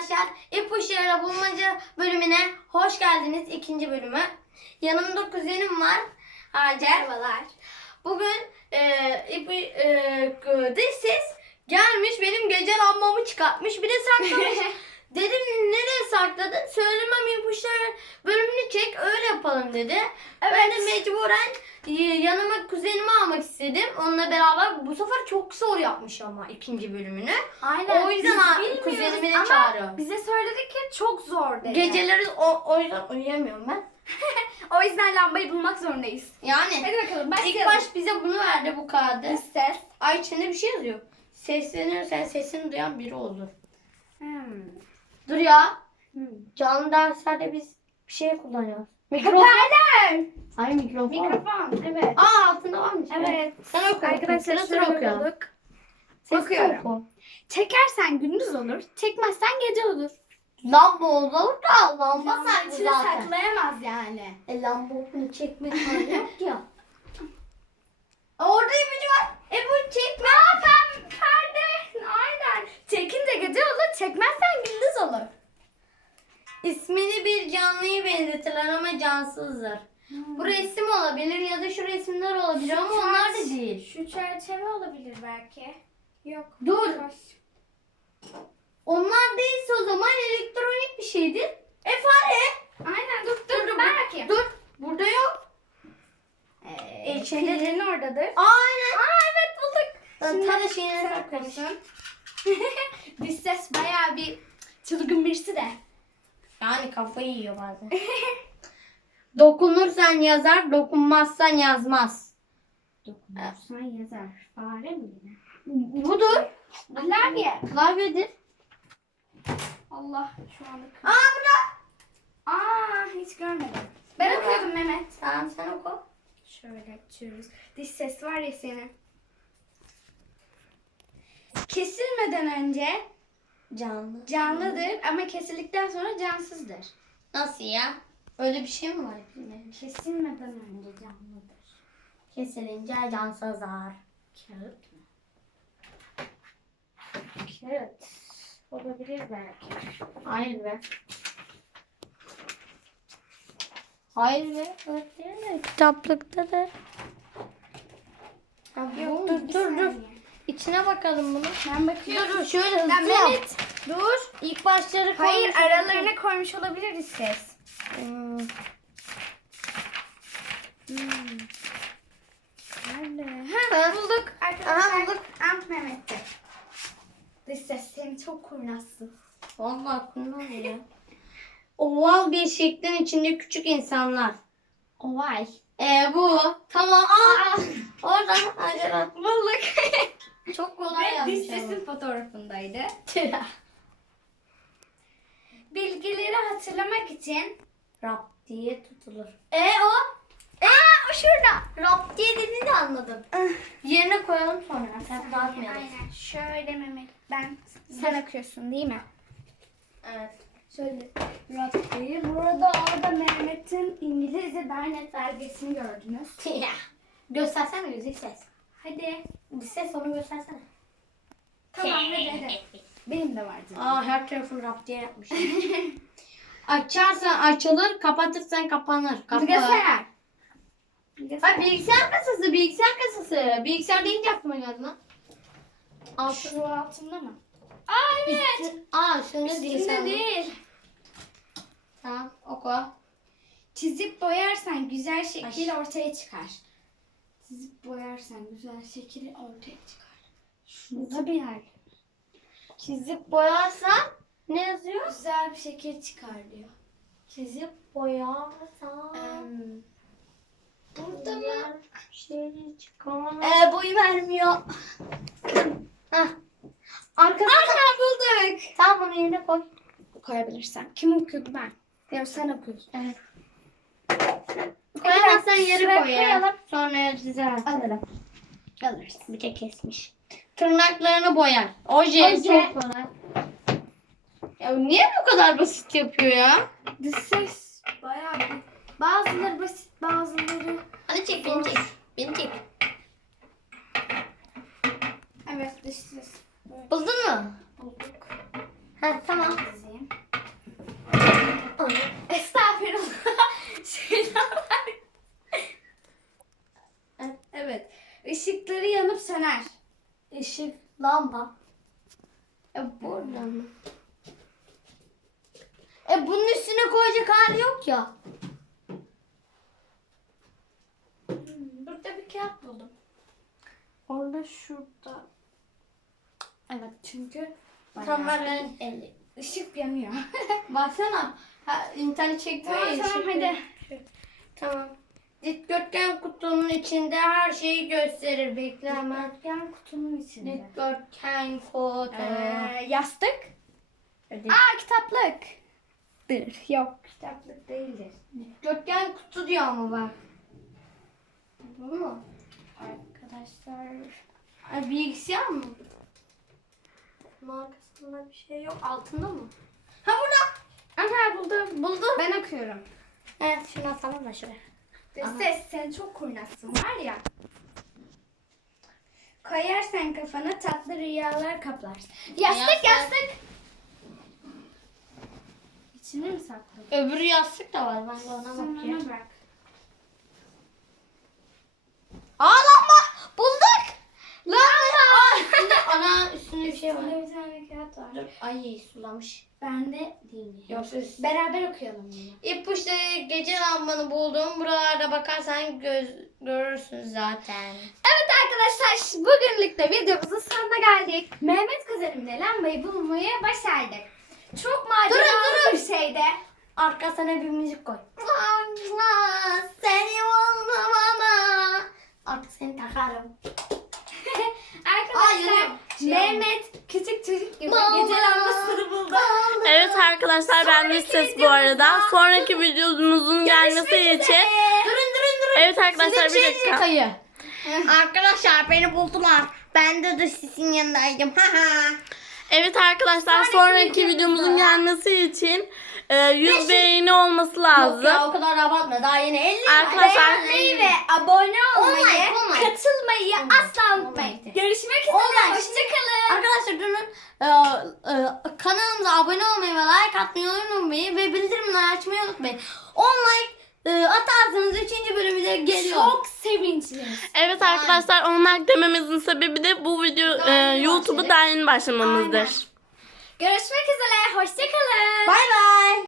arkadaşlar. İpuçlarıyla bulmaca bölümüne hoş geldiniz. ikinci bölümü. Yanımda kuzenim var. Hacer. Merhabalar. Bugün e, ipu, e, dış ses gelmiş benim gece lambamı çıkartmış. Bir de saklamış. Dedim nereye sakladın? Söylemem ipuçları bölümünü çek öyle yapalım dedi. Ben de mecburen e, yanıma kuzenimi almak istedim. Onunla beraber bu sefer çok zor yapmış ama ikinci bölümünü. Aynen. O yüzden Biz kuzenimi de ama çağırıyorum. Bize söyledi ki çok zor dedi. Geceleri o, o yüzden uyuyamıyorum ben. O yüzden lambayı bulmak zorundayız. Yani Hadi bakalım ilk başlayalım. baş bize bunu verdi bu kağıdı. ses. Ay içinde bir şey yazıyor. Seslenirsen sesini duyan biri olur. Hmm. Dur ya. Canlı derslerde biz bir şey kullanıyoruz. Mikrofon. Hoparlör. Ay mikrofon. Mikrofon. Evet. Aa altında varmış. Evet. Sen oku. Arkadaşlar şöyle okuyalım. bulduk. Sesli Okuyorum. oku. Çekersen gündüz olur, çekmezsen gece olur. Lamba olur da lamba Lamba saklı içine zaten. saklayamaz yani. E lamba okunu çekmek hali yok ya. Orada ipucu var. E bu çekme. Aa pem, perde. Aynen. Çekince gece olur, çekmezsen canlıyı benzetirler ama cansızdır. Bu resim olabilir ya da şu resimler olabilir ama onlar da değil. Şu çerçeve olabilir belki. Yok. Dur. Hoş. Onlar değilse o zaman elektronik bir şeydir. E fare. Aynen dur dur, dur ben bakayım. Dur. Burada yok. Ee, E, şeyleri- pillerin oradadır. Aynen. Aa evet bulduk. Şimdi Şimdi sen okursun. Bir ses bayağı bir çılgın birisi de. Yani kafayı yiyor bazen. Dokunursan yazar, dokunmazsan yazmaz. Dokunursan yazar. Fare mi yine? Budur. Klavye. Klavyedir. Allah şu anda. Aa burada. Aa hiç görmedim. Ben Burada. okuyordum Mehmet. Tamam sen oku. Şöyle açıyoruz. Dış ses var ya senin. Kesilmeden önce Canlı. canlıdır ama kesildikten sonra cansızdır. Nasıl ya? Öyle bir şey mi var? Bilmiyorum. Kesilmeden önce canlıdır. Kesilince cansızlar. Kağıt mı? Kağıt. Olabilir belki. Hayır be. Hayır be. Değil mi? Kitaplıktadır. Ha, Yok dur dur dur. İçine bakalım bunu. Ben bakıyorum. Dur şöyle Ben hızlı yap. Mehmet. Dur. İlk başları Hayır koymuş. aralarına koymuş olabilir ses. Hmm. Nerede? Ha. Bulduk arkadaşlar. Aha, bulduk. Ant Mehmet'ti. Dış ses seni çok kurnazsın. Vallahi aklımdan ya. Oval bir şeklin içinde küçük insanlar. Oval. Ee bu. Tamam. Aa. Oradan acaba. Bulduk. Çok kolay Ve yazmış dış sesin fotoğrafındaydı. ama. Bilgileri hatırlamak için. Rap diye tutulur. E o? Aa o şurada. Rap diye dediğini anladım. Yerine koyalım sonra. Sen dağıtmayalım. Aynen. Şöyle Mehmet. Ben sen okuyorsun değil mi? Evet. Şöyle Radyoyu. Burada orada Mehmet'in İngilizce dernek belgesini gördünüz. Göstersene müzik ses. Hadi. Bir ses onu göstersene. Tamam hadi hadi. Benim de var canım. Aa her tarafını rap diye yapmış. Açarsan açılır, kapatırsan kapanır. Kapı. Bilgisayar. Bak bilgisayar kasası, bilgisayar kasası. Bilgisayar deyince aklıma geldi lan. Altı. Şu altında mı? Aa evet. Üstü- Aa şunu değil Üstünde değil. Tamam oku. Çizip boyarsan güzel şekil Ay. ortaya çıkar. Çizip boyarsan güzel şekil ortaya çıkar. Şurada bir yer. Çizip boyarsan ne yazıyor? Güzel bir şekil çıkar diyor. Çizip boyarsan. Em, Burada mı? Şey çıkar. Ee, boyu vermiyor. Hah. Arkasına. Aha bulduk. Tamam bunu yerine koy. Koyabilirsem. Kim okuyordu ben? Ya sen okuyorsun. Evet. Koyamazsan yere koy ya. koyalım. Sonra çizemezsin. Alırım. Alırız. Bir de kesmiş. Tırnaklarını boyar. Oje. Oje. Çok kolay. Ya niye bu kadar basit yapıyor ya? Dış ses bayağı bir. Bazıları basit bazıları. Hadi Işıkları yanıp söner. Işık, lamba. E burada mı? E bunun üstüne koyacak hal yok ya. Hmm, burada bir kağıt buldum. Orada şurada. Evet çünkü kameranın eli. Işık yanıyor. Baksana. Ha, internet çekti. Tamam, tamam hadi. Tamam. İçinde her şeyi gösterir. Bekle hemen. Dikdörtgen kutunun içinde. Dikdörtgen kutu. Ee, yastık. Öyle. Aa kitaplık. Dır. Yok kitaplık değildir. Dikdörtgen kutu diyor ama bak. Bu mu? Arkadaşlar. Ay, bilgisayar mı? Bunun arkasında bir şey yok. Altında mı? Ha burada. Aha buldum. Buldum. Ben okuyorum. Evet şunu atalım da şuraya. Ses sen çok kurnazsın var ya. Koyarsan kafana tatlı rüyalar kaplarsın. Yastık Yastık. yastık. İçine mi sakladın? Öbürü yastık da var. Ben de ona bakıyorum. ona bak. Ağlama! Bulduk! Lamba! Ana üstünde bir şey var. Üstünde kağıt var. Dur, Ay sulamış. Bende değil. Yoksa Beraber okuyalım bunu. İpuçları gece lambanı buldum. Buralarda bakarsan göz, görürsün zaten. Evet arkadaşlar bugünlük de videomuzun sonuna geldik. Mehmet kuzenimle lambayı bulmayı başardık. Çok maceralı Durun, bir şeydi. Arkasına bir müzik koy. Seni buldum ama. Artık seni takarım. Arkadaşlar Hayır, şey Mehmet çocuk gibi gece lambasını buldu. Evet arkadaşlar ben de ses bu arada. Sonraki videomuzun gelmesi için. Durun durun durun. Evet arkadaşlar bir şey dakika. Arkadaşlar beni buldular. Ben de dış sesin yanındaydım. Evet arkadaşlar sonraki videomuzun gelmesi için e, 100 Beşik- beğeni olması Yok ya lazım. o kadar abartma. Daha yeni 50 Arkadaşlar- Beğenmeyi ve abone olmayı, Olmayın, olmayın. katılmayı asla unutmayın. Görüşmek üzere. Olmayın. Hoşçakalın. Arkadaşlar durun. Ee, e, kanalımıza abone olmayı ve like atmayı unutmayın. Ve bildirimleri açmayı unutmayın. 10 like e, atarsanız 3. bölümü de geliyor. Çok sevinçliyiz. Evet arkadaşlar onlar dememizin sebebi de bu video Daha e, yeni YouTube'u başladık. daha yeni başlamamızdır. Aynen. Görüşmek üzere. Hoşçakalın. Bay bay.